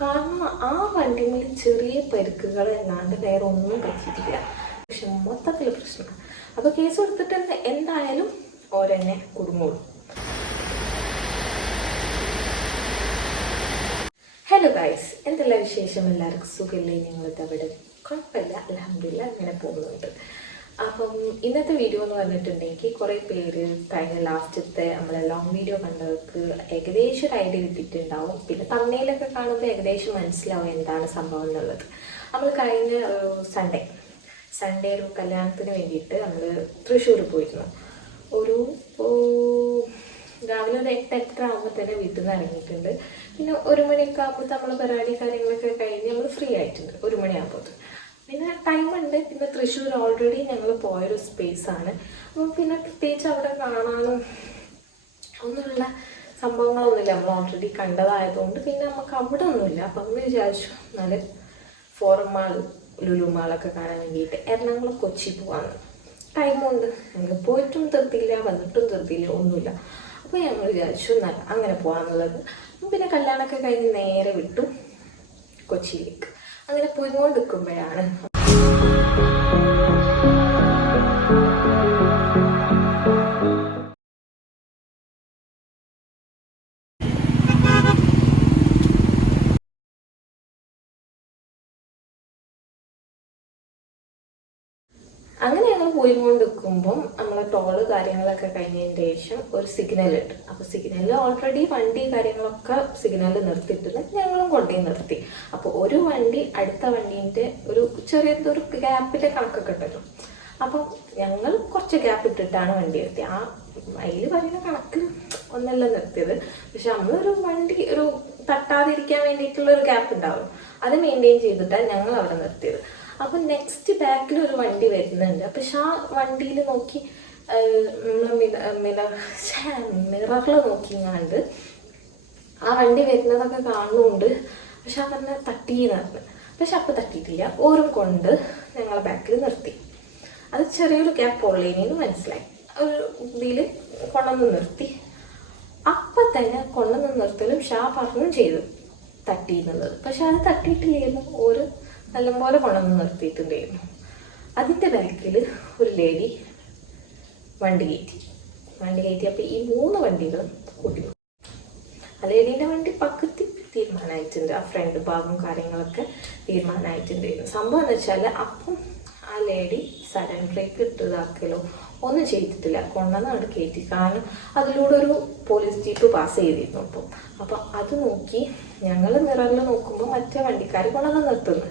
കാരണം ആ വണ്ടിയിൽ ചെറിയ പരിക്കുകൾ അല്ലാണ്ട് വേറെ ഒന്നും പറ്റിയിട്ടില്ല. പക്ഷെ മൊത്തത്തിൽ പ്രശ്നമാണ്. അപ്പോൾ കേസ് കൊടുത്തിട്ട് എന്തായാലും ഓരെന്നെ കുടുങ്ങുള്ളൂ. ഹലോ ഗൈസ്, എന്തെല്ലാം വിശേഷം? എല്ലാവർക്കും സുഖമില്ലേ? ഞങ്ങളിത് അവിടെ കുഴപ്പമില്ല, അൽഹംദുലില്ലാ അങ്ങനെ പോകുന്നുണ്ട്. അപ്പം ഇന്നത്തെ വീഡിയോ എന്ന് പറഞ്ഞിട്ടുണ്ടെങ്കിൽ കുറേ പേര് കഴിഞ്ഞ ലാസ്റ്റത്തെ നമ്മളെ ലോങ് വീഡിയോ കണ്ടവർക്ക് ഏകദേശം ഒരു ഐഡിയ കിട്ടിയിട്ടുണ്ടാവും. പിന്നെ തമ്മനയിലൊക്കെ കാണുമ്പോൾ ഏകദേശം മനസ്സിലാവും എന്താണ് സംഭവം എന്നുള്ളത്. നമ്മൾ കഴിഞ്ഞ സൺഡേ ഒരു കല്യാണത്തിന് വേണ്ടിയിട്ട് നമ്മൾ തൃശ്ശൂർ പോയിരുന്നു. ഒരു രാവിലെ ഒരു 8-8:30 ആകുമ്പോൾ തന്നെ വീട്ടിൽ നിന്ന് ഇറങ്ങിയിട്ടുണ്ട്. പിന്നെ 1 മണിയൊക്കെ ആകുമ്പോൾ നമ്മൾ പരിപാടി കാര്യങ്ങളൊക്കെ കഴിഞ്ഞ് നമ്മൾ ഫ്രീ ആയിട്ടുണ്ട് 1 മണിയാകുമ്പോൾ. പിന്നെ ടൈമുണ്ട്. പിന്നെ തൃശ്ശൂർ ഓൾറെഡി ഞങ്ങൾ പോയൊരു സ്പേസാണ്. അപ്പം പിന്നെ പ്രത്യേകിച്ച് അവിടെ കാണാനും ഒന്നുമുള്ള സംഭവങ്ങളൊന്നുമില്ല. നമ്മൾ ഓൾറെഡി കണ്ടതായതുകൊണ്ട് പിന്നെ നമുക്ക് അവിടെ ഒന്നുമില്ല. അപ്പം നമ്മൾ വിചാരിച്ചു എന്നാൽ ഫോറം മാൾ, ലുലു മാളൊക്കെ കാണാൻ വേണ്ടിയിട്ട് എറണാകുളം കൊച്ചി പോകാമെന്ന്. ടൈമുണ്ട്, ഞങ്ങൾ പോയിട്ടും തീർത്തില്ല, വന്നിട്ടും തീർത്തില്ല, ഒന്നുമില്ല. അപ്പോൾ ഞങ്ങൾ വിചാരിച്ചു എന്നാൽ അങ്ങനെ പോകാമെന്നുള്ളത്. പിന്നെ കല്യാണമൊക്കെ കഴിഞ്ഞ് നേരെ വിട്ടു കൊച്ചിയിലേക്ക്. അങ്ങനെ പോയിക്കൊണ്ടിരിക്കുമ്പോഴാണ് ഞങ്ങൾ പോയിക്കൊണ്ടിരിക്കുമ്പം നമ്മളെ ടോള് കാര്യങ്ങളൊക്കെ കഴിഞ്ഞതിന് ശേഷം ഒരു സിഗ്നൽ ഉണ്ട്. അപ്പോൾ സിഗ്നലിൽ ഓൾറെഡി വണ്ടി കാര്യങ്ങളൊക്കെ സിഗ്നലിൽ നിർത്തിയിട്ടുണ്ട്. ഞങ്ങളും കൊണ്ടുപോയി നിർത്തി. അപ്പോൾ ഒരു വണ്ടി അടുത്ത വണ്ടീൻ്റെ ഒരു ചെറിയൊരു ഗ്യാപ്പിൻ്റെ കണക്കൊക്കെ ഉണ്ടല്ലോ. അപ്പം ഞങ്ങൾ കുറച്ച് ഗ്യാപ്പ് ഇട്ടിട്ടാണ് വണ്ടി നിർത്തിയത്. അതിൽ പറയുന്ന കണക്ക് ഒന്നല്ല നിർത്തിയത്. പക്ഷെ നമ്മളൊരു വണ്ടി ഒരു തട്ടാതിരിക്കാൻ വേണ്ടിയിട്ടുള്ള ഒരു ഗ്യാപ്പ് ഉണ്ടാവും, അത് മെയിൻറ്റെയിൻ ചെയ്തിട്ടാണ് ഞങ്ങൾ അവിടെ നിർത്തിയത്. അപ്പം നെക്സ്റ്റ് ബാക്കിൽ ഒരു വണ്ടി വരുന്നുണ്ട്. പക്ഷെ ആ വണ്ടിയിൽ നോക്കി മിററിൽ നോക്കിങ്ങാണ്ട് ആ വണ്ടി വരുന്നതൊക്കെ കാണുന്നുണ്ട്. പക്ഷെ ആ പറഞ്ഞ തട്ടിയെന്ന്. പക്ഷെ അപ്പം തട്ടിയിട്ടില്ല. ഓരും കൊണ്ട് ഞങ്ങളെ ബാക്കിൽ നിർത്തി. അത് ചെറിയൊരു ഗ്യാപ്പ് ഉള്ളതിന് മനസ്സിലായി. ഒരു ഇതിൽ കൊണ്ടുവന്ന് നിർത്തി. അപ്പം തന്നെ കൊണ്ടുവന്ന് നിർത്തലും ഷാ പറഞ്ഞും ചെയ്തു തട്ടി എന്നുള്ളത്. പക്ഷെ അത് തട്ടിയിട്ടില്ലായിരുന്നു. ഒരു നല്ലപോലെ കൊണ്ടുവന്ന് നിർത്തിയിട്ടുണ്ടായിരുന്നു. അതിൻ്റെ ബാക്കിൽ ഒരു ലേഡി വണ്ടി കയറ്റി. അപ്പോൾ ഈ 3 വണ്ടികളും കൂട്ടി. ആ ലേഡീൻ്റെ വണ്ടി പകുതി തീരുമാനമായിട്ടുണ്ട്. ആ ഫ്രണ്ട് ഭാഗം കാര്യങ്ങളൊക്കെ തീരുമാനമായിട്ടുണ്ടായിരുന്നു. സംഭവം എന്ന് വെച്ചാൽ അപ്പം ആ ലേഡി സഡൻ ബ്രേക്ക് ഇട്ടതാക്കലോ ഒന്നും ചെയ്തിട്ടില്ല. കൊണ്ടുവന്ന് അവിടെ കയറ്റി. കാരണം അതിലൂടെ ഒരു പോലീസ് ജീപ്പ് പാസ് ചെയ്തിരുന്നു. അപ്പം അത് നോക്കി ഞങ്ങൾ മിററിൽ നോക്കുമ്പോൾ മറ്റേ വണ്ടിക്കാർ കൊണ്ടുവന്ന് നിർത്തുന്നു.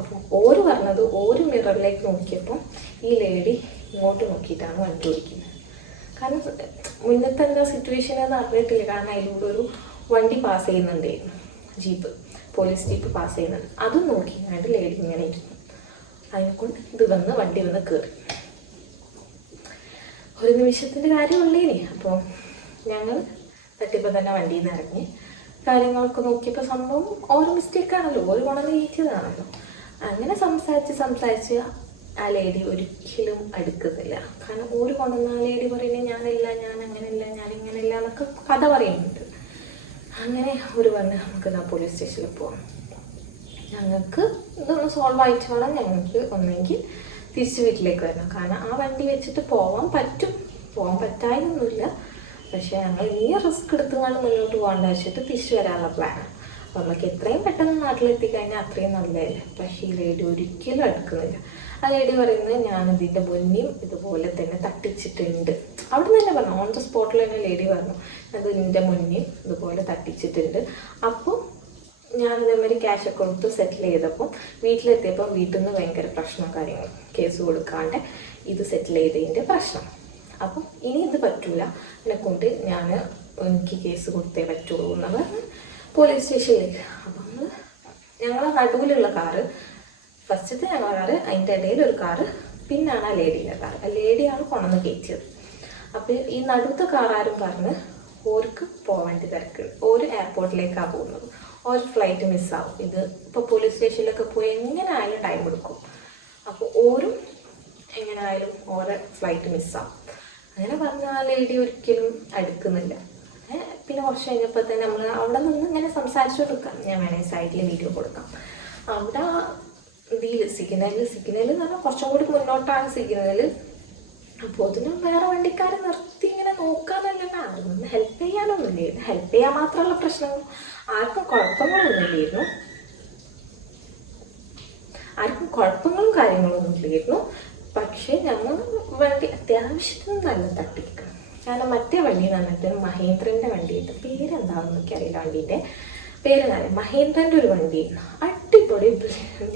അപ്പം ഓര് പറഞ്ഞത് ഓര് മിററിലേക്ക് നോക്കിയപ്പം ഈ ലേഡി ഇങ്ങോട്ട് നോക്കിയിട്ടാണ് വണ്ടി ഓടിക്കുന്നത്. കാരണം മുന്നത്തെ എന്താ സിറ്റുവേഷൻ എന്ന് അറിഞ്ഞിട്ടില്ല. കാരണം അതിലൂടെ ഒരു വണ്ടി പാസ് ചെയ്യുന്നുണ്ടായിരുന്നു, ജീപ്പ്, പോലീസ് ജീപ്പ് പാസ് ചെയ്യുന്നുണ്ട്. അതും നോക്കിയാണ്ട് ലേഡി ഇങ്ങനെ ഇരുന്നു. അതിനെക്കൊണ്ട് വണ്ടി വന്ന് കയറി. ഒരു നിമിഷത്തിൻ്റെ കാര്യമുള്ളേനെ. അപ്പോൾ ഞങ്ങൾ തട്ടിയപ്പോൾ തന്നെ വണ്ടിയിൽ നിന്ന് ഇറങ്ങി കാര്യങ്ങളൊക്കെ നോക്കിയപ്പോൾ സംഭവം ഓരോ മിസ്റ്റേക്കാണല്ലോ, ഓരോ ഗുണം കയറ്റിയതാണല്ലോ. അങ്ങനെ സംസാരിച്ച് ആ ലേഡി ഒരിക്കലും അടുക്കുന്നില്ല. കാരണം ഒരു കൊണ്ടുവന്ന ആ ലേഡി പറയുന്നത് ഞാനല്ല, ഞാൻ അങ്ങനെയല്ല, ഞാൻ ഇങ്ങനെയല്ല എന്നൊക്കെ കഥ പറയുന്നുണ്ട്. അങ്ങനെ ഒരു പറഞ്ഞ് നമുക്ക് ആ പോലീസ് സ്റ്റേഷനിൽ പോകാം, ഞങ്ങൾക്ക് ഇതൊന്ന് സോൾവ് ആയിട്ട് വേണം ഞങ്ങൾക്ക് ഒന്നെങ്കിൽ തിരിച്ച് വീട്ടിലേക്ക് വരണം. കാരണം ആ വണ്ടി വെച്ചിട്ട് പോകാൻ പറ്റായൊന്നുമില്ല. പക്ഷേ ഞങ്ങൾ ഇനി റിസ്ക് എടുത്തുകൊണ്ട് മുന്നോട്ട് പോകാണ്ട് വെച്ചിട്ട് തിരിച്ചു വരാനുള്ള പ്ലാനാണ്. അപ്പോൾ നമുക്ക് എത്രയും പെട്ടെന്ന് നാട്ടിലെത്തിക്കഴിഞ്ഞാൽ അത്രയും നല്ലതല്ലേ. പക്ഷേ ഈ ലേഡി ഒരിക്കലും അടുക്കുന്നില്ല. ആ ലേഡി പറയുന്നത് ഞാനിതിൻ്റെ മുന്നേയും ഇതുപോലെ തന്നെ തട്ടിച്ചിട്ടുണ്ട്. അവിടെ നിന്ന് തന്നെ പറഞ്ഞു, ഓൺ ദ സ്പോട്ടിൽ തന്നെ ലേഡി പറഞ്ഞു അത് ഇതിൻ്റെ മുന്നേയും ഇതുപോലെ തട്ടിച്ചിട്ടുണ്ട്. അപ്പോൾ ഞാനിതേമാതിരി ക്യാഷൊക്കെ കൊടുത്ത് സെറ്റിൽ ചെയ്തപ്പോൾ വീട്ടിലെത്തിയപ്പോൾ വീട്ടിൽ നിന്ന് ഭയങ്കര പ്രശ്നം കാര്യങ്ങൾ, കേസ് കൊടുക്കാണ്ട് ഇത് സെറ്റിൽ ചെയ്തതിൻ്റെ പ്രശ്നം. അപ്പം ഇനി ഇത് പറ്റൂല, എന്നെക്കൊണ്ട് എനിക്ക് കേസ് കൊടുത്തേ പറ്റുള്ളൂ എന്ന് പറഞ്ഞ് പോലീസ് സ്റ്റേഷനിലേക്ക്. അപ്പം ഞങ്ങളെ നടുവിലുള്ള കാറ്, ഫസ്റ്റത്തെ ഞങ്ങളെ കാറ്, അതിൻ്റെ ഇടയിൽ ഒരു കാറ്, പിന്നാണ് ആ ലേഡീൻ്റെ കാറ്. ആ ലേഡിയാണ് കൊണ്ടുവന്ന് കയറ്റിയത്. അപ്പം ഈ നടുവത്തെ കാറാരും പറഞ്ഞ് ഓർക്ക് പോവേണ്ടി തിരക്ക്, ഒരു എയർപോർട്ടിലേക്കാണ് പോകുന്നത്, ഒരു ഫ്ലൈറ്റ് മിസ്സാവും. ഇത് ഇപ്പോൾ പോലീസ് സ്റ്റേഷനിലൊക്കെ പോയി എങ്ങനെ ആയാലും ടൈം എടുക്കും. അപ്പോൾ ഓരും എങ്ങനെ ആയാലും ഓരോ ഫ്ലൈറ്റ് മിസ്സാവും. അങ്ങനെ പറഞ്ഞ ആ ലേഡി ഒരിക്കലും അടുക്കുന്നില്ല. പിന്നെ കുറച്ച് കഴിഞ്ഞപ്പോൾ തന്നെ നമ്മൾ അവിടെ നിന്ന് ഇങ്ങനെ സംസാരിച്ചു കൊടുക്കാം. ഞാൻ വേണമെങ്കിൽ സൈഡിൽ വീഡിയോ കൊടുക്കാം. അവിടെ ഇതിൽ സിഗ്നൽ എന്ന് പറഞ്ഞാൽ കുറച്ചും കൂടി മുന്നോട്ടാണ് സിഗ്നൽ. അപ്പോൾ അതിനും വേറെ വണ്ടിക്കാരെ നിർത്തി ഇങ്ങനെ നോക്കാന്നല്ലാണ്ട് ആരും ഹെൽപ്പ് ചെയ്യാനൊന്നുമില്ലായിരുന്നു. ഹെൽപ്പ് ചെയ്യാൻ മാത്രമുള്ള പ്രശ്നങ്ങൾ ആർക്കും കുഴപ്പങ്ങളും കാര്യങ്ങളൊന്നും ഇല്ലായിരുന്നു. പക്ഷേ ഞങ്ങൾ വണ്ടി അത്യാവശ്യത്തിന് നല്ല തട്ടിക്കണം. കാരണം മറ്റേ വണ്ടി എന്ന് പറഞ്ഞിട്ട് മഹേന്ദ്രൻ്റെ വണ്ടിയുണ്ട്, പേരെന്താണെന്ന് എനിക്കറിയില്ല. വണ്ടീൻ്റെ പേര് മഹേന്ദ്രൻ്റെ ഒരു വണ്ടിയാണ്. അടിപൊളി,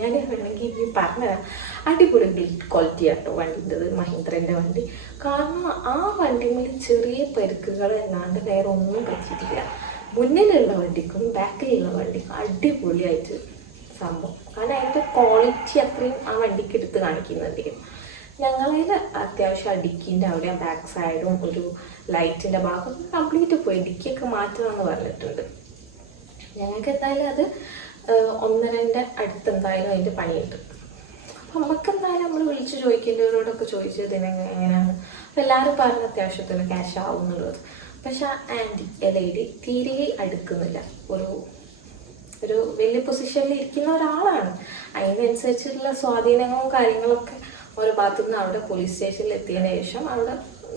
ഞാൻ വേണമെങ്കിൽ ഇനി പറഞ്ഞുതരാം. അടിപൊളി ബിൽഡ് ക്വാളിറ്റി ആട്ടോ വണ്ടിൻ്റെത്, മഹേന്ദ്രൻ്റെ വണ്ടി. കാരണം ആ വണ്ടിയിൽ ചെറിയ പരിക്കുകളല്ലാണ്ട് വേറെ ഒന്നും പറ്റിയിട്ടില്ല. മുന്നിലുള്ള വണ്ടിക്കും ബാക്കിലുള്ള വണ്ടിക്കും അടിപൊളിയായിട്ട് സംഭവം. കാരണം അതിൻ്റെ ക്വാളിറ്റി അത്രയും ആ വണ്ടിക്ക് എടുത്ത് കാണിക്കുന്നുണ്ടായിരുന്നു. ഞങ്ങളിൽ അത്യാവശ്യം ഡിക്കിൻ്റെ അവിടെ ബാക്ക് സൈഡും ഒരു ലൈറ്റിൻ്റെ ഭാഗം കംപ്ലീറ്റ് പോയി, ഡിക്കിയൊക്കെ മാറ്റണമെന്ന് പറഞ്ഞിട്ടുണ്ട്. ഞങ്ങൾക്ക് എന്തായാലും അത് 1-2 അടുത്ത് എന്തായാലും അതിൻ്റെ പണിയുണ്ട്. അപ്പം നമുക്ക് എന്തായാലും നമ്മൾ വിളിച്ച് ചോദിക്കേണ്ടവരോടൊക്കെ ചോദിച്ചു ഇതിനെങ്ങനെയാണ്. അപ്പം എല്ലാവരും പറഞ്ഞ അത്യാവശ്യത്തിന് ക്യാഷ് ആവും എന്നുള്ളത്. പക്ഷെ ആ ആൻറ്റി ലേഡി തീരെ അടുക്കുന്നില്ല. ഒരു വലിയ പൊസിഷനിൽ ഇരിക്കുന്ന ഒരാളാണ്. അതിനനുസരിച്ചുള്ള സ്വാധീനങ്ങളും കാര്യങ്ങളൊക്കെ ഓരോ ഭാഗത്തുനിന്ന് അവിടെ പോലീസ് സ്റ്റേഷനിൽ എത്തിയതിന് ശേഷം അവിടെ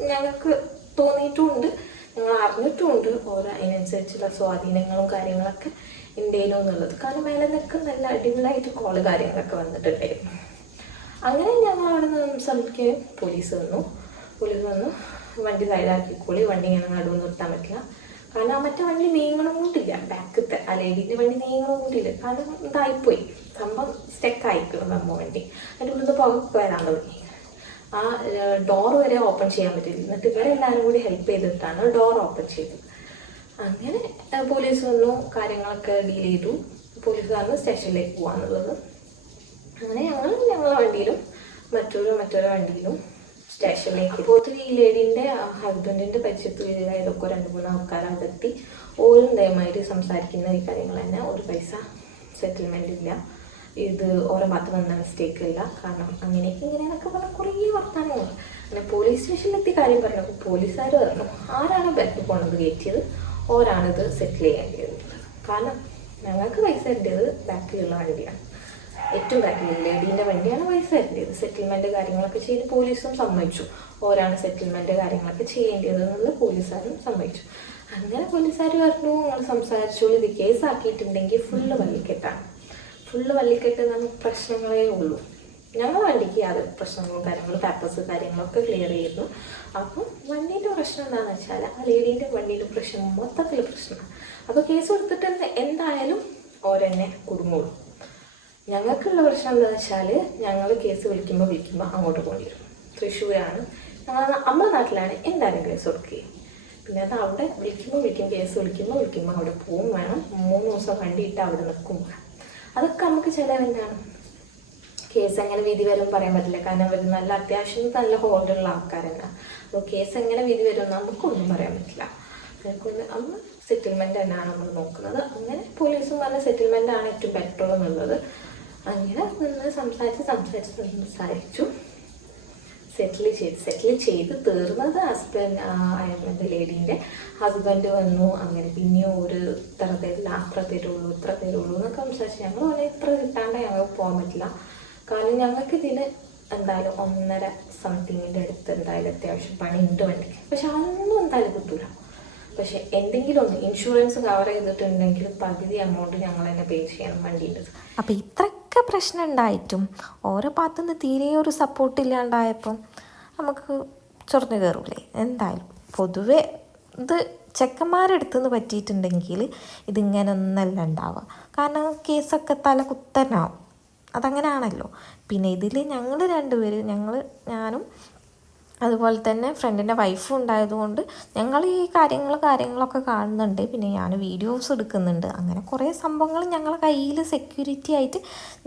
ഞങ്ങൾക്ക് തോന്നിയിട്ടുമുണ്ട്, ഞങ്ങൾ അറിഞ്ഞിട്ടുമുണ്ട് ഓരോ അതിനനുസരിച്ചുള്ള സ്വാധീനങ്ങളും കാര്യങ്ങളൊക്കെ ഉണ്ടേനോ എന്നുള്ളത്. കാരണം മേലെ നിൽക്ക് നല്ല അടിപൊളിയായിട്ട് കോള് കാര്യങ്ങളൊക്കെ വന്നിട്ടുണ്ടായിരുന്നു. അങ്ങനെ ഞങ്ങൾ അവിടെ നിന്ന് സംസാരിക്കുകയും പോലീസ് വന്നു വണ്ടി സൈഡാക്കിക്കോളി, വണ്ടി ഇങ്ങനെ നടുവ് നിർത്താൻ പറ്റില്ല. കാരണം ആ മറ്റേ വണ്ടി നീങ്ങണം കൊണ്ടില്ല, ബാക്കത്തെ ആ ലേഡീൻ്റെ വണ്ടി നീങ്ങണം കൊണ്ടില്ല. കാരണം ഇതായിപ്പോയി, സംഭവം സ്റ്റെക്കായിക്കണം സംഭവം വണ്ടി. അതിൻ്റെ ഉള്ളിൽ പുക വരാൻ തുടങ്ങി. ആ ഡോർ വരെ ഓപ്പൺ ചെയ്യാൻ പറ്റില്ല. എന്നിട്ട് ഇവരെല്ലാവരും കൂടി ഹെൽപ്പ് ചെയ്തിട്ടാണ് ഡോർ ഓപ്പൺ ചെയ്തത്. അങ്ങനെ പോലീസ് വന്നു, കാര്യങ്ങളൊക്കെ ഡീൽ ചെയ്തു. പോലീസുകാരന് സ്റ്റേഷനിലേക്ക് പോകാന്നുള്ളത്. അങ്ങനെ ഞങ്ങളെ വണ്ടിയിലും മറ്റൊരു വണ്ടിയിലും സ്റ്റേഷനിലേക്ക്. അപ്പോൾ ഈ ലേഡീൻ്റെ ഹസ്ബൻഡിൻ്റെ പരിചയത്തിൽ ഇതൊക്കെ 2-3 ആൾക്കാർ അകത്തി ഓരും ദയമായിട്ട് സംസാരിക്കുന്ന ഈ കാര്യങ്ങൾ തന്നെ. ഒരു പൈസ സെറ്റിൽമെൻ്റ് ഇല്ല, ഇത് ഓരോ ഭാഗത്ത് വന്ന മിസ്റ്റേക്ക് ഇല്ല. കാരണം ഇങ്ങനെയൊക്കെ പറഞ്ഞ കുറേ വർത്തമാനങ്ങൾ. അങ്ങനെ പോലീസ് സ്റ്റേഷനിലെത്തി കാര്യം പറഞ്ഞപ്പോൾ പോലീസുകാർ പറഞ്ഞു ആരാണ് ബാക്കിൽ പോണത് കയറ്റിയത്, ഓരാണിത് സെറ്റിൽ ചെയ്യേണ്ടത്. കാരണം ഞങ്ങൾക്ക് പൈസ തരേണ്ടത് ബാക്കിലുള്ള വണ്ടിയാണ്, ഏറ്റവും ബാക്കിൽ ലേഡീൻ്റെ വണ്ടിയാണ് പൈസ തരേണ്ടത്. സെറ്റിൽമെൻറ്റ് കാര്യങ്ങളൊക്കെ ചെയ്ത് പോലീസും സമ്മതിച്ചു, ഓരാണ് സെറ്റിൽമെൻറ്റ് കാര്യങ്ങളൊക്കെ ചെയ്യേണ്ടത് എന്നുള്ളത് പോലീസുകാരും സമ്മതിച്ചു. അങ്ങനെ പോലീസുകാർ പറഞ്ഞു നിങ്ങൾ സംസാരിച്ചോളൂ, ഇത് കേസാക്കിയിട്ടുണ്ടെങ്കിൽ ഫുള്ള് വള്ളിക്കെട്ട് നമ്മൾ പ്രശ്നങ്ങളേ ഉള്ളൂ. ഞങ്ങൾ വണ്ടിക്ക് യാതൊരു പ്രശ്നങ്ങളും പേപ്പേഴ്സ് കാര്യങ്ങളൊക്കെ ക്ലിയർ ചെയ്യുന്നു. അപ്പം വണ്ടീൻ്റെ പ്രശ്നം എന്താണെന്ന് വെച്ചാൽ ആ ലേഡീൻ്റെ വണ്ടീൻ്റെ പ്രശ്നം മൊത്തത്തിൽ പ്രശ്നമാണ്. അപ്പോൾ കേസ് കൊടുത്തിട്ട് എന്തായാലും ഓരെന്നെ കുടുങ്ങുള്ളൂ. ഞങ്ങൾക്കുള്ള പ്രശ്നം എന്താണെന്ന് വെച്ചാൽ ഞങ്ങൾ കേസ് വിളിക്കുമ്പോൾ അങ്ങോട്ട് കൊണ്ടുവരും. തൃശ്ശൂരാണ്, നമ്മുടെ നാട്ടിലാണ് എന്തായാലും കേസ് കൊടുക്കുകയും പിന്നെ അത് അവിടെ വിളിക്കും, കേസ് വിളിക്കുമ്പോൾ അവിടെ പോവും വേണം. 3 ദിവസം വണ്ടിയിട്ട് അവിടെ നിൽക്കും വേണം. അതൊക്കെ നമുക്ക് ചിലവെന്താണ്. കേസ് എങ്ങനെ വിധി വരും പറയാൻ പറ്റില്ല. കാരണം അവർ നല്ല അത്യാവശ്യം നല്ല ഹോൾഡുള്ള ആൾക്കാരല്ല. അപ്പോൾ കേസ് എങ്ങനെ വിധി വരും നമുക്കൊന്നും പറയാൻ പറ്റില്ല. അതുകൊണ്ട് അന്ന് സെറ്റിൽമെൻറ്റ് തന്നെയാണ് നമ്മൾ നോക്കുന്നത്. അങ്ങനെ പോലീസും പറഞ്ഞ സെറ്റിൽമെൻറ്റാണ് ഏറ്റവും ബെറ്റർ എന്നുള്ളത്. അങ്ങനെ നിന്ന് സംസാരിച്ചു സെറ്റിൽ ചെയ്ത് തീർന്നത് എൻ്റെ ലേഡീൻ്റെ ഹസ്ബൻഡ് വന്നു. അങ്ങനെ പിന്നെയും ഒരു ഇത്ര തരില്ല, അത്ര തരുള്ളൂ എന്നൊക്കെ സംസാരിച്ച് ഞങ്ങൾ പറഞ്ഞാൽ ഇത്ര കിട്ടാണ്ട് ഞങ്ങൾക്ക് പോകാൻ പറ്റില്ല. കാരണം ഞങ്ങൾക്ക് ഇതിന് എന്തായാലും 1.5 സംതിങ്ങിൻ്റെ അടുത്ത് എന്തായാലും അത്യാവശ്യം പണി ഉണ്ട് വണ്ടിക്ക്. പക്ഷെ അതൊന്നും എന്തായാലും കിട്ടൂല. പക്ഷെ എന്തെങ്കിലും ഒന്ന് ഇൻഷുറൻസ് കവർ ചെയ്തിട്ടുണ്ടെങ്കിൽ പകുതി എമൗണ്ട് ഞങ്ങൾ തന്നെ പേ ചെയ്യണം വണ്ടീൻ്റെ. അപ്പോൾ ഇത്രയൊക്കെ പ്രശ്നം ഉണ്ടായിട്ടും ഓരോ ഭാഗത്തുനിന്ന് തീരെ ഒരു സപ്പോർട്ട് ഇല്ലാണ്ടായപ്പം നമുക്ക് ചൊറിഞ്ഞു കയറൂലേ. എന്തായാലും പൊതുവെ ഇത് ചെക്കന്മാരെടുത്തുനിന്ന് പറ്റിയിട്ടുണ്ടെങ്കിൽ ഇതിങ്ങനൊന്നല്ല ഉണ്ടാവുക. കാരണം കേസൊക്കെ തല കുത്തനാവും, അതങ്ങനെയാണല്ലോ. പിന്നെ ഇതിൽ ഞങ്ങൾ 2 പേര്, ഞാനും അതുപോലെ തന്നെ ഫ്രണ്ടിൻ്റെ വൈഫും ഉണ്ടായതുകൊണ്ട് ഞങ്ങൾ ഈ കാര്യങ്ങളൊക്കെ കാണുന്നുണ്ട്. പിന്നെ ഞാൻ വീഡിയോസ് എടുക്കുന്നുണ്ട്. അങ്ങനെ കുറേ സംഭവങ്ങൾ ഞങ്ങളെ കയ്യിൽ സെക്യൂരിറ്റി ആയിട്ട്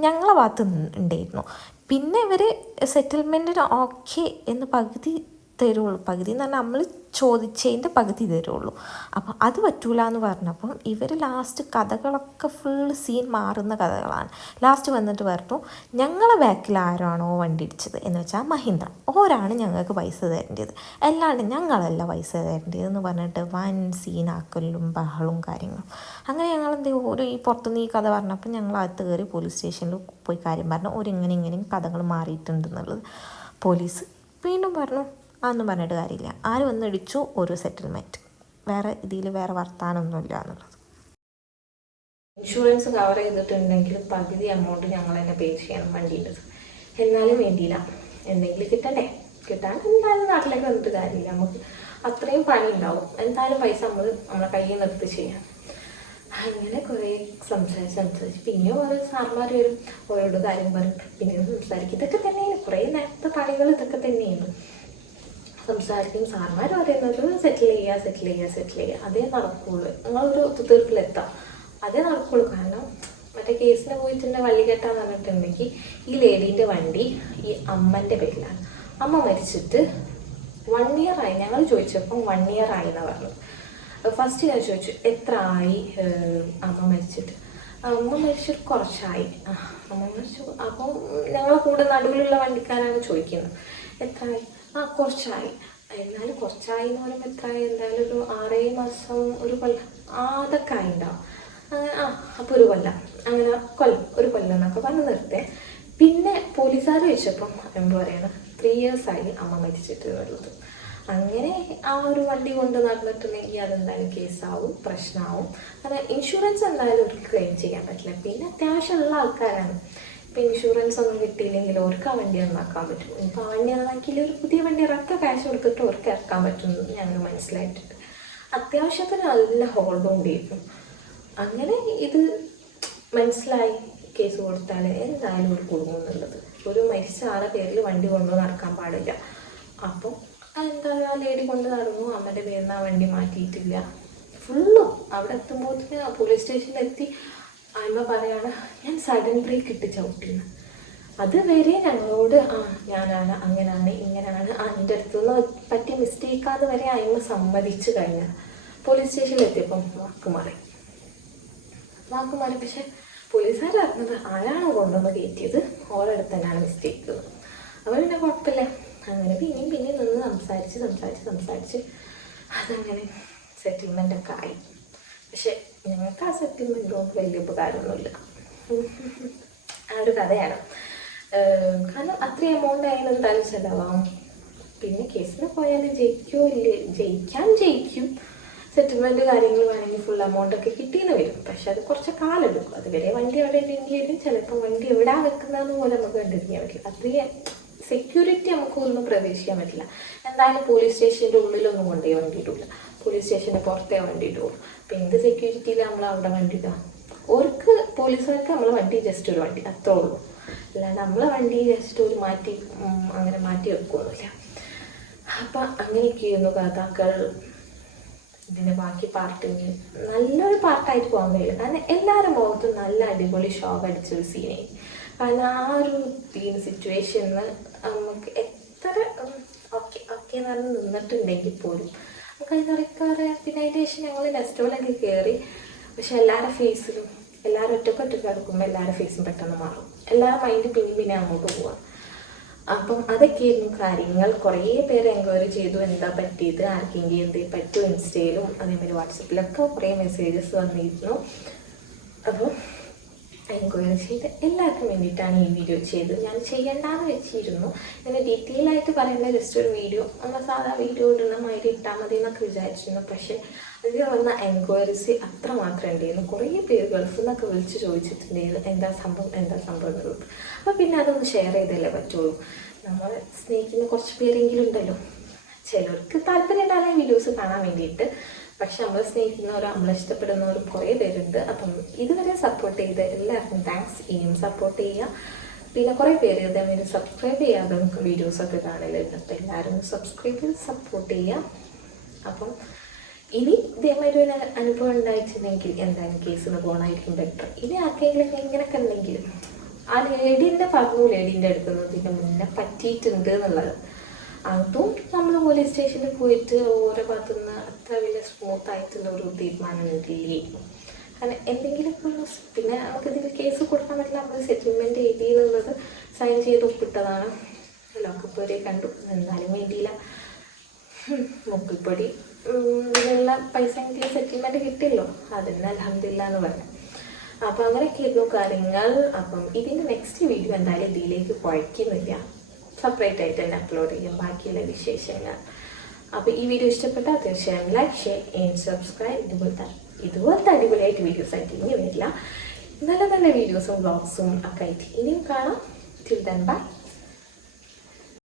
ഞങ്ങളെ ഭാഗത്ത് ഉണ്ടായിരുന്നു. പിന്നെ ഇവർ സെറ്റിൽമെൻറ്റിന് ഓക്കെ എന്ന് പകുതി തരുള്ളൂ. പകുതി എന്ന് പറഞ്ഞാൽ നമ്മൾ ചോദിച്ചതിൻ്റെ പകുതി തരുള്ളൂ. അപ്പം അത് പറ്റൂല എന്ന് പറഞ്ഞപ്പം ഇവർ ലാസ്റ്റ് കഥകളൊക്കെ ഫുള്ള് സീൻ മാറുന്ന കഥകളാണ്. ലാസ്റ്റ് വന്നിട്ട് പറഞ്ഞു ഞങ്ങളെ ബാക്കിൽ ആരാണോ വണ്ടി ഇടിച്ചത് എന്ന് വെച്ചാൽ മഹീന്ദ്ര ഓരാണ് ഞങ്ങൾക്ക് പൈസ തരേണ്ടത്, അല്ലാണ്ട് ഞങ്ങളല്ല പൈസ തരേണ്ടത് എന്ന് പറഞ്ഞിട്ട് വൻ സീനാക്കലും ബഹളവും കാര്യങ്ങളും. അങ്ങനെ ഞങ്ങൾ എന്ത് ചെയ്യും, ഒരു ഈ പുറത്തുനിന്ന് ഈ കഥ പറഞ്ഞപ്പോൾ ഞങ്ങൾ അകത്ത് കയറി പോലീസ് സ്റ്റേഷനിൽ പോയി കാര്യം പറഞ്ഞു, ഇങ്ങനെയും കഥകൾ മാറിയിട്ടുണ്ടെന്നുള്ളത്. പോലീസ് വീണ്ടും പറഞ്ഞു അതൊന്നും പറഞ്ഞിട്ട് കാര്യമില്ല, ആര് വന്നിടിച്ചു ഒരു സെറ്റിൽമെൻറ്റ്, വേറെ ഇതിൽ വേറെ വർത്താനമൊന്നുമില്ല എന്നുള്ളത്. ഇൻഷുറൻസ് കവർ ചെയ്തിട്ടുണ്ടെങ്കിൽ പകുതി എമൗണ്ട് ഞങ്ങൾ തന്നെ പേ ചെയ്യണം വണ്ടീൻ്റെത്. എന്നാലും വേണ്ടിയില്ല, എന്തെങ്കിലും കിട്ടണ്ടേ, കിട്ടാണ്ട് എന്തായാലും നാട്ടിലേക്ക് വന്നിട്ട് കാര്യമില്ല, നമുക്ക് അത്രയും പണി ഉണ്ടാവും, എന്തായാലും പൈസ നമ്മളെ കയ്യിൽ നിർത്തി ചെയ്യാം. അങ്ങനെ കുറേ സംസാരിച്ച് പിന്നെയും ഓരോ സാർമാർ വരും, ഓരോട് കാര്യം പറയും, പിന്നെ സംസാരിക്കും. ഇതൊക്കെ തന്നെയാണ് കുറേ നേരത്തെ പണികൾ, ഇതൊക്കെ തന്നെയാണ്. സംസാരിക്കും, സാർമാർ പറയുന്നത് സെറ്റിൽ ചെയ്യുക, അതേ നടക്കുള്ളൂ, നിങ്ങളൊരു ഒത്തുതീർപ്പിലെത്താം, അതേ നടക്കുള്ളൂ. കാരണം മറ്റേ കേസിന് പോയിട്ട് വള്ളി കെട്ടാന്ന് പറഞ്ഞിട്ടുണ്ടെങ്കിൽ ഈ ലേഡീൻ്റെ വണ്ടി ഈ അമ്മൻ്റെ പേരിലാണ്. അമ്മ മരിച്ചിട്ട് 1 year ആയി. ഞങ്ങൾ ചോദിച്ചപ്പം 1 year ആയി എന്നാണ് പറഞ്ഞത്. ഫസ്റ്റ് ഞാൻ ചോദിച്ചു എത്ര ആയി അമ്മ മരിച്ചിട്ട്. അമ്മ മരിച്ചിട്ട് കുറച്ചായി. അമ്മ മരിച്ചു. അപ്പം ഞങ്ങളെ കൂടെ നടുവിലുള്ള വണ്ടിക്കാരാണ് ചോദിക്കുന്നത് എത്രയായി. കുറച്ചായി. എന്നാലും കുറച്ചായി എന്ന് പറയുമ്പോൾ എത്രയായി, എന്തായാലും ഒരു 6-7 മാസം, ഒരു കൊല്ലം അതൊക്കെ ആയിണ്ടാവും. അങ്ങനെ അപ്പോൾ ഒരു കൊല്ലം, അങ്ങനെ ഒരു കൊല്ലം എന്നൊക്കെ പറഞ്ഞ് നിർത്തേ. പിന്നെ പോലീസുകാർ ചോദിച്ചപ്പം എന്താ പറയണം 3 years ആയി അമ്മ മരിച്ചിട്ട് എന്നുള്ളത്. അങ്ങനെ ആ ഒരു വണ്ടി കൊണ്ട് നടന്നിട്ടുണ്ടെങ്കിൽ അതെന്തായാലും കേസാവും, പ്രശ്നമാവും. കാരണം ഇൻഷുറൻസ് എന്തായാലും അവർക്ക് ക്ലെയിം ചെയ്യാൻ പറ്റില്ല. പിന്നെ അത്യാവശ്യമുള്ള ആൾക്കാരാണ്. ഇപ്പം ഇൻഷുറൻസ് ഒന്നും കിട്ടിയില്ലെങ്കിൽ അവർക്ക് ആ വണ്ടി നന്നാക്കാൻ പറ്റും. ഇപ്പോൾ ആ വണ്ടി നന്നാക്കിയിൽ ഒരു പുതിയ വണ്ടി ഇറക്കുക, കാശ് കൊടുത്തിട്ട് അവർക്ക് ഇറക്കാൻ പറ്റുന്നത് ഞങ്ങൾ മനസ്സിലായിട്ടുണ്ട്. അത്യാവശ്യത്തിന് നല്ല ഹോൾഡ് ഉണ്ടായിരുന്നു. അങ്ങനെ ഇത് മനസ്സിലായി, കേസ് കൊടുത്താൽ എന്തായാലും ഒരു കുടുംബം എന്നുള്ളത്. ഒരു മരിച്ച ആളെ പേരിൽ വണ്ടി കൊണ്ടു നടക്കാൻ പാടില്ല. അപ്പം എന്തായാലും ആ ലേഡി കൊണ്ട് നടന്നു. അമ്മൻ്റെ പേരിൽ നിന്ന് ആ വണ്ടി മാറ്റിയിട്ടില്ല. ഫുള്ളും അവിടെ എത്തുമ്പോഴത്തേന് പോലീസ് സ്റ്റേഷനിലെത്തി അമ്മ പറയാണ് ഞാൻ സഡൻ ബ്രേക്ക് ഇട്ട് ചവിട്ടിന്ന്. അതുവരെ ഞങ്ങളോട് ഞാനാണ്, അങ്ങനെയാണ്, ഇങ്ങനെയാണ്, എൻ്റെ അടുത്തുനിന്ന് പറ്റിയ മിസ്റ്റേക്കാന്ന് വരെ അമ്മ സമ്മതിച്ചു കഴിഞ്ഞാൽ പോലീസ് സ്റ്റേഷനിലെത്തിയപ്പം വാക്ക് മാറി. പക്ഷെ പോലീസുകാർ അറിഞ്ഞത് ആരാണോ കൊണ്ടുവന്ന് കയറ്റിയത് ഓരോടത്ത് തന്നെയാണ് മിസ്റ്റേക്ക്. അപ്പോൾ പിന്നെ കുഴപ്പമില്ല. അങ്ങനെ പിന്നെയും നിന്ന് സംസാരിച്ച് അതങ്ങനെ സെറ്റിൽമെൻ്റൊക്കെ ആയി. പക്ഷെ ഞങ്ങൾക്ക് ആ സെറ്റിൽമെൻ്റ് കൊണ്ട് വലിയ ഉപകാരമൊന്നുമില്ല. ആ ഒരു കഥയാണ്. കാരണം അത്രയും എമൗണ്ട് ആയാലും എന്തായാലും ചിലവാകും. പിന്നെ കേസിന് പോയാൽ ജയിക്കും. സെറ്റിൽമെൻറ്റ് കാര്യങ്ങൾ വേണമെങ്കിൽ ഫുൾ എമൗണ്ടൊക്കെ കിട്ടിയെന്ന് വരും. പക്ഷെ അത് കുറച്ച് കാലം എടുക്കും. അതുവരെ വണ്ടി എവിടെ ഉണ്ടെങ്കിലും ചിലപ്പോൾ വണ്ടി എവിടെയാണ് വെക്കുന്നതെന്ന് പോലും നമുക്ക് കണ്ടിരിക്കാൻ പറ്റില്ല. അത്രയും സെക്യൂരിറ്റി നമുക്ക് ഒന്നും പ്രവേശിക്കാൻ പറ്റില്ല. എന്തായാലും പോലീസ് സ്റ്റേഷൻ്റെ ഉള്ളിലൊന്നും കൊണ്ടുപോയി വണ്ടി ഇടില്ല, പോലീസ് സ്റ്റേഷൻ്റെ പുറത്തേ വണ്ടി ഇടുള്ളൂ. അപ്പം എന്ത് സെക്യൂരിറ്റിയിൽ നമ്മൾ അവിടെ വണ്ടി ഇടാം? പോലീസുകാർക്ക് നമ്മളെ വണ്ടി ജസ്റ്റ് ഒരു വണ്ടി അത്രേ ഉള്ളൂ. അല്ലാണ്ട് നമ്മളെ വണ്ടി ജസ്റ്റ് ഒരു അങ്ങനെ മാറ്റി വെക്കുകയൊന്നുമില്ല. അപ്പം അങ്ങനെയൊക്കെയായിരുന്നു കഥകൾ. ഇതിൻ്റെ ബാക്കി പാർട്ടിന് നല്ലൊരു പാർട്ടായിട്ട് പോകാൻ കഴിയില്ല. കാരണം എല്ലാവരും മുഖത്തും നല്ല അടിപൊളി ഷോക്ക് അടിച്ചൊരു സീനായി. കാരണം ആ ഒരു സിറ്റുവേഷനിൽ നമുക്ക് എത്ര ഓക്കെ എന്ന് പറഞ്ഞ് നിന്നിട്ടുണ്ടെങ്കിൽ പോലും നമുക്ക് പിന്നെ അതിൻ്റെ ശേഷം ഞങ്ങൾ നെസ്റ്റോളൊക്കെ കയറി. പക്ഷെ എല്ലാവരുടെ ഫേസിലും എല്ലാവരും ഒറ്റക്കൊറ്റ കിടക്കുമ്പോൾ എല്ലാവരുടെ ഫേസും പെട്ടെന്ന് മാറും. എല്ലാവരും മൈൻഡ് പിന്നെ അങ്ങോട്ട് പോവാം. അപ്പം അതൊക്കെയായിരുന്നു കാര്യങ്ങൾ. കുറേ പേര് എൻക്വയറി ചെയ്തു എന്താ പറ്റിയത്, ആർക്കെങ്കിലും എന്തേ പറ്റുമോ. ഇൻസ്റ്റയിലും അതേമാതിരി വാട്സപ്പിലൊക്കെ കുറേ മെസ്സേജസ് വന്നിരുന്നു. അപ്പോൾ എൻക്വയറി ചെയ്ത് എല്ലാവർക്കും വേണ്ടിയിട്ടാണ് ഈ വീഡിയോ ചെയ്തത്. ഞാൻ ചെയ്യേണ്ടാന്ന് വെച്ചിരുന്നു. ഇങ്ങനെ ഡീറ്റെയിൽ ആയിട്ട് പറയുന്ന ജസ്റ്റ് ഒരു വീഡിയോ നമ്മൾ സാധാ വീഡിയോ ഇടുന്ന മാതിരി ഇട്ടാൽ മതി എന്നൊക്കെ വിചാരിച്ചിരുന്നു. പക്ഷേ അതിൽ വന്ന എൻക്വയറീസ് അത്രമാത്രം ഉണ്ടായിരുന്നു. കുറേ പേര് ഗൾഫിൽ നിന്നൊക്കെ വിളിച്ച് ചോദിച്ചിട്ടുണ്ടായിരുന്നു എന്താ സംഭവം എന്നുള്ളത്. അപ്പോൾ പിന്നെ അതൊന്ന് ഷെയർ ചെയ്തല്ലേ പറ്റുള്ളൂ. നമ്മൾ സ്നേഹിക്കുന്ന കുറച്ച് പേരെങ്കിലും ഉണ്ടല്ലോ, ചിലർക്ക് താല്പര്യം ഉണ്ടാകുന്ന വീഡിയോസ് കാണാൻ വേണ്ടിയിട്ട്. പക്ഷെ നമ്മൾ സ്നേഹിക്കുന്നവരും നമ്മളെ ഇഷ്ടപ്പെടുന്നവരും കുറേ പേരുണ്ട്. അപ്പം ഇതുവരെ സപ്പോർട്ട് ചെയ്ത് എല്ലാവർക്കും താങ്ക്സ്. ഇനിയും സപ്പോർട്ട് ചെയ്യുക. പിന്നെ കുറേ പേര് ഇതേമാതിരി സബ്സ്ക്രൈബ് ചെയ്യാതെ വീഡിയോസൊക്കെ കാണലുണ്ട്. അപ്പം എല്ലാവരും സബ്സ്ക്രൈബ് ചെയ്ത് സപ്പോർട്ട് ചെയ്യുക. അപ്പം ഇനി ഇതേമാതിരി ഒരു അനുഭവം ഉണ്ടായിട്ടുണ്ടെങ്കിൽ എന്തായാലും കേസിന് പോകണമായിരിക്കും ബെറ്റർ. ഇനി ആർക്കെങ്കിലും ഇങ്ങനെയൊക്കെ ഉണ്ടെങ്കിലും ആ ലേഡീൻ്റെ അടുത്തുനിന്ന് ഇതിന് മുന്നേ പറ്റിയിട്ടുണ്ട് എന്നുള്ളത്. അതും നമ്മൾ പോലീസ് സ്റ്റേഷനിൽ പോയിട്ട് ഓരോ ഭാഗത്തുനിന്ന് അത്ര വലിയ സ്മൂത്തായിട്ടുള്ള ഒരു തീരുമാനം ഇല്ലായിരുന്നു. കാരണം എന്തെങ്കിലുമൊക്കെ ഉള്ള പിന്നെ നമുക്കിതിൽ കേസ് കൊടുക്കാൻ പറ്റില്ല. നമ്മൾ സെറ്റിൽമെൻറ്റ് എഴുതിയെന്നുള്ളത് സൈൻ ചെയ്ത് ഒപ്പിട്ടതാണ്. ലോക്കപ്പ് വരെ കണ്ടു, എന്നാലും വേണ്ടിയില്ല. മുക്കിൽപ്പൊടി ഇതിനുള്ള പൈസ എങ്കിലും സെറ്റിൽമെൻറ്റ് കിട്ടിയല്ലോ, അതിന് അൽഹംദുലില്ലാ എന്ന് പറഞ്ഞു. അപ്പോൾ അങ്ങനെയൊക്കെയായിരുന്നു കാര്യങ്ങൾ. അപ്പം ഇതിൻ്റെ നെക്സ്റ്റ് വീഡിയോ എന്തായാലും ഇതിലേക്ക് കുഴയ്ക്കുന്നില്ല, സെപ്പറേറ്റ് ആയിട്ട് തന്നെ അപ്ലോഡ് ചെയ്യും ബാക്കിയുള്ള വിശേഷങ്ങൾ. അപ്പോൾ ഈ വീഡിയോ ഇഷ്ടപ്പെട്ടാൽ തീർച്ചയായും ലൈക്ക്, ഷെയർ ആൻഡ് സബ്സ്ക്രൈബ്. ഇതുപോലത്തെ അടിപൊളിയായിട്ട് വീഡിയോസ് ആയിട്ട് ഇനി വരില്ല. നല്ല നല്ല വീഡിയോസും വ്ളോഗ്സും ഒക്കെ ആയിട്ട് ഇനിയും കാണാം. Till then bye.